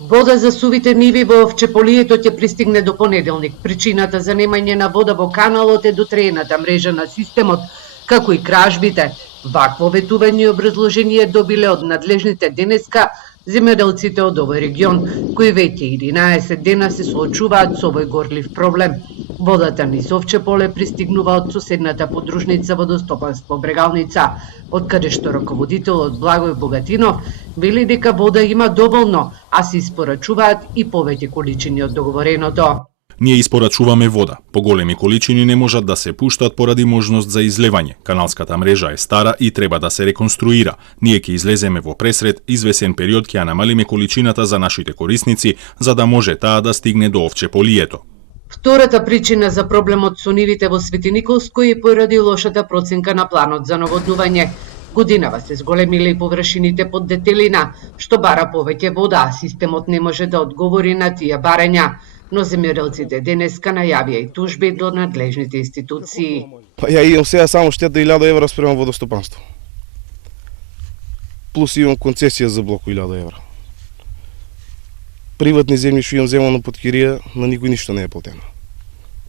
Вода за сувите ниви во Овчеполието ќе пристигне до понеделник. Причината за немање на вода во каналот е дотреената мрежа на системот, како и кражбите. Вакво ветување и образложение добиле од надлежните денеска земјоделците од овој регион, кои веќе 11 дена се соочуваат со овој горлив проблем. Водата низ Овчеполе пристигнува од соседната подружница Водостопанство Брегалница, од каде што раководителот Благој Богатинов вели дека вода има доволно, а се испорачуваат и повеќе количини од договореното. Ние испорачуваме вода. Поголеми количини не можат да се пуштат поради можност за излевање. Каналската мрежа е стара и треба да се реконструира. Ние ќе излеземе во пресред, извесен период ќе ја намалиме количината за нашите корисници, за да може таа да стигне до Овчеполието. Втората причина за проблемот со нивите во Свети Николско е поради лошата проценка на планот за наводнување. Годинава се зголемиле и површините под Детелина, што бара повеќе вода, а системот не може да одговори на тие барања. Но земјоделците денеска најавија и тужби до надлежните институции. Ја имам сега само штета 1000 евра спрема водостопанство. Плюс имам концесија за блок 1000 евра. Приватни земји што имам земено под кирија, на никој ништо не е платено.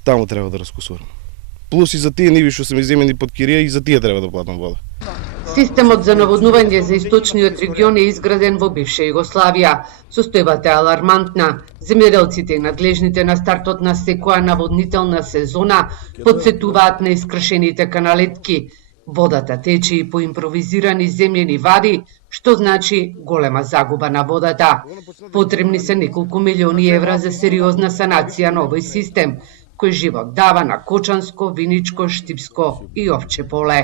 Таму треба да раскусувам. Плюс и за тие ниви што се ми земени под кирија, и за тие треба да платам вода. Системот за наводнување за источниот регион е изграден во бивша Југославија. Состојбата е алармантна. Земјоделците и надлежните на стартот на секоја наводнителна сезона подсетуваат на искршените каналетки. Водата тече и по импровизирани земјени вади, што значи голема загуба на водата. Потребни се неколку милиони евра за сериозна санација на овој систем, кој живот дава на Кочанско, Виничко, Штипско и Овчеполе.